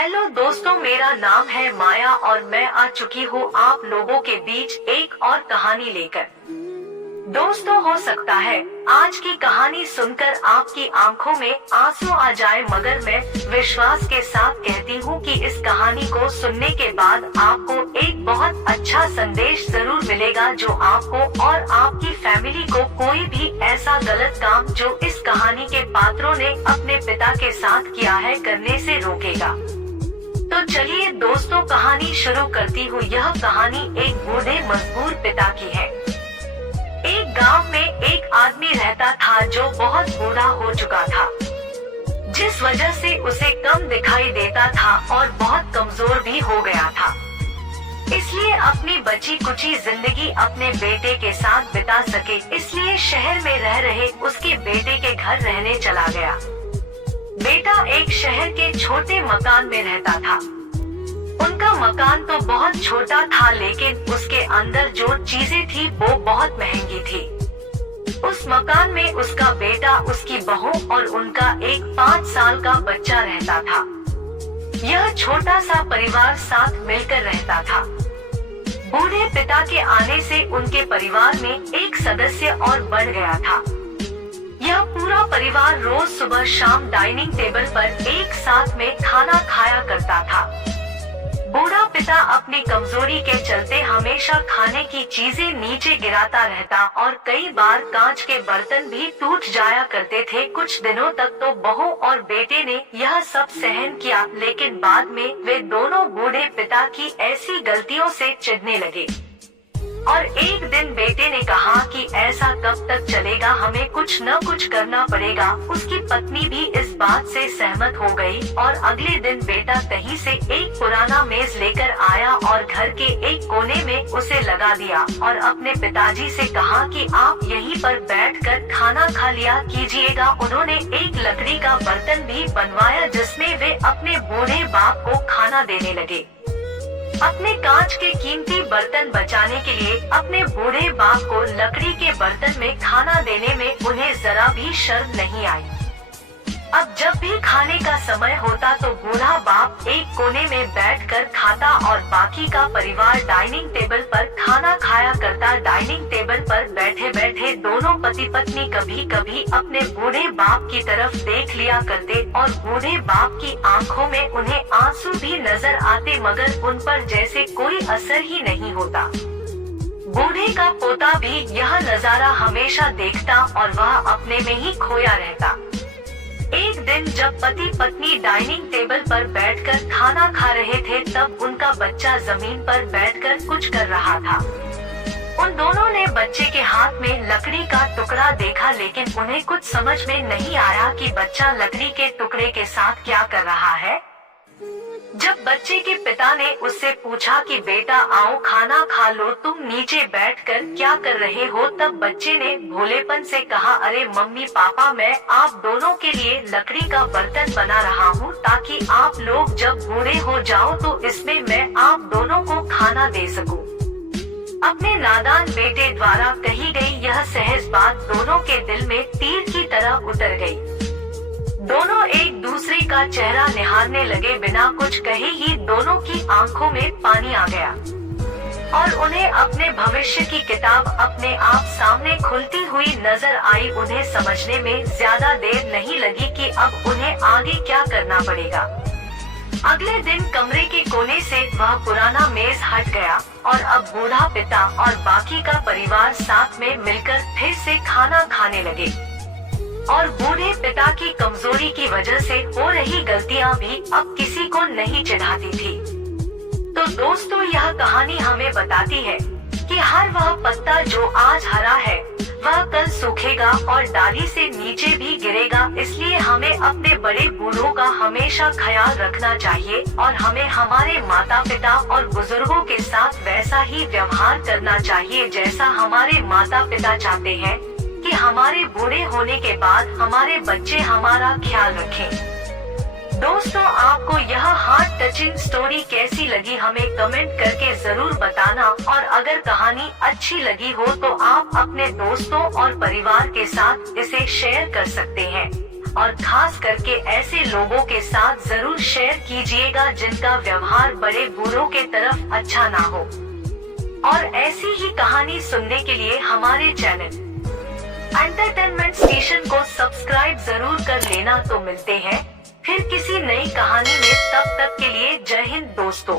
Hello दोस्तों, मेरा नाम है माया और मैं आ चुकी हूँ आप लोगों के बीच एक और कहानी लेकर। दोस्तों, हो सकता है आज की कहानी सुनकर आपकी आंखों में आंसू आ जाए, मगर मैं विश्वास के साथ कहती हूँ कि इस कहानी को सुनने के बाद आपको एक बहुत अच्छा संदेश जरूर मिलेगा, जो आपको और आपकी फैमिली को कोई भी ऐसा गलत काम जो इस कहानी के पात्रों ने अपने पिता के साथ किया है करने से रोकेगा। तो चलिए दोस्तों, कहानी शुरू करती हूँ। यह कहानी एक बूढ़े मजबूर पिता की है। एक गांव में एक आदमी रहता था जो बहुत बूढ़ा हो चुका था, जिस वजह से उसे कम दिखाई देता था और बहुत कमजोर भी हो गया था। इसलिए अपनी बची कुची जिंदगी अपने बेटे के साथ बिता सके, इसलिए शहर में रह रहे उसके बेटे के घर रहने चला गया। बेटा एक शहर के छोटे मकान में रहता था। उनका मकान तो बहुत छोटा था, लेकिन उसके अंदर जो चीजें थी वो बहुत महंगी थी। उस मकान में उसका बेटा, उसकी बहू और उनका एक 5 साल का बच्चा रहता था। यह छोटा सा परिवार साथ मिलकर रहता था। बूढ़े पिता के आने से उनके परिवार में एक सदस्य और बढ़ गया था। यह पूरा परिवार रोज सुबह शाम डाइनिंग टेबल पर एक साथ में खाना खाया करता था। बूढ़ा पिता अपनी कमजोरी के चलते हमेशा खाने की चीजें नीचे गिराता रहता और कई बार कांच के बर्तन भी टूट जाया करते थे। कुछ दिनों तक तो बहू और बेटे ने यह सब सहन किया, लेकिन बाद में वे दोनों बूढ़े पिता की ऐसी गलतियों से चिढ़ने लगे। और एक दिन बेटे ने कहा कि ऐसा कब तक चलेगा, हमें कुछ न कुछ करना पड़ेगा। उसकी पत्नी भी इस बात से सहमत हो गई और अगले दिन बेटा कहीं से एक पुराना मेज लेकर आया और घर के एक कोने में उसे लगा दिया और अपने पिताजी से कहा कि आप यहीं पर बैठकर खाना खा लिया कीजिएगा। उन्होंने एक लकड़ी का बर्तन भी बनवाया जिसमें वे अपने बूढ़े बाप को खाना देने लगे। अपने कांच के कीमती बर्तन बचाने के लिए अपने बूढ़े बाप को लकड़ी के बर्तन में खाना देने में उन्हें जरा भी शर्म नहीं आई। अब जब भी खाने का समय होता तो बूढ़ा बाप एक कोने में बैठकर खाता और बाकी का परिवार डाइनिंग टेबल पर खाना खाया करता। डाइनिंग टेबल पर बैठे बैठे दोनों पति पत्नी कभी कभी अपने बूढ़े बाप की तरफ देख लिया करते और बूढ़े बाप की आंखों में उन्हें आंसू भी नजर आते, मगर उन पर जैसे कोई असर ही नहीं होता। बूढ़े का पोता भी यह नजारा हमेशा देखता और वह अपने में ही खोया रहता। एक दिन जब पति पत्नी डाइनिंग टेबल पर बैठकर खाना खा रहे थे, तब उनका बच्चा जमीन पर बैठकर कुछ कर रहा था। उन दोनों ने बच्चे के हाथ में लकड़ी का टुकड़ा देखा, लेकिन उन्हें कुछ समझ में नहीं आया कि बच्चा लकड़ी के टुकड़े के साथ क्या कर रहा है। जब बच्चे के पिता ने उससे पूछा कि बेटा आओ खाना खा लो, तुम नीचे बैठकर क्या कर रहे हो, तब बच्चे ने भोलेपन से कहा, अरे मम्मी पापा, मैं आप दोनों के लिए लकड़ी का बर्तन बना रहा हूँ ताकि आप लोग जब बूढ़े हो जाओ तो इसमें मैं आप दोनों को खाना दे सकूं। अपने नादान बेटे द्वारा कही गई यह सहज बात दोनों के दिल में तीर की तरह उतर गई। दोनों एक दूसरे का चेहरा निहारने लगे। बिना कुछ कहे ही दोनों की आंखों में पानी आ गया और उन्हें अपने भविष्य की किताब अपने आप सामने खुलती हुई नजर आई। उन्हें समझने में ज्यादा देर नहीं लगी कि अब उन्हें आगे क्या करना पड़ेगा। अगले दिन कमरे के कोने से वह पुराना मेज हट गया और अब बूढ़ा पिता और बाकी का परिवार साथ में मिलकर फिर से खाना खाने लगे। और बूढ़े पिता की कमजोरी की वजह से हो रही गलतियां भी अब किसी को नहीं चिढ़ाती थी। तो दोस्तों, यह कहानी हमें बताती है कि हर वह पत्ता जो आज हरा है वह कल सूखेगा और डाली से नीचे भी गिरेगा। इसलिए हमें अपने बड़े बूढ़ों का हमेशा ख्याल रखना चाहिए और हमें हमारे माता पिता और बुजुर्गों के साथ वैसा ही व्यवहार करना चाहिए जैसा हमारे माता पिता चाहते हैं कि हमारे बूढ़े होने के बाद हमारे बच्चे हमारा ख्याल रखें। दोस्तों, आपको यह हार्ट टचिंग स्टोरी कैसी लगी हमें कमेंट करके जरूर बताना, और अगर कहानी अच्छी लगी हो तो आप अपने दोस्तों और परिवार के साथ इसे शेयर कर सकते हैं। और खास करके ऐसे लोगों के साथ जरूर शेयर कीजिएगा जिनका व्यवहार बड़े बुरों के तरफ अच्छा ना हो। और ऐसी ही कहानी सुनने के लिए हमारे चैनल एंटरटेनमेंट स्टेशन को सब्सक्राइब जरूर कर लेना। तो मिलते हैं फिर किसी नई कहानी में, तब तक के लिए जय हिंद दोस्तों।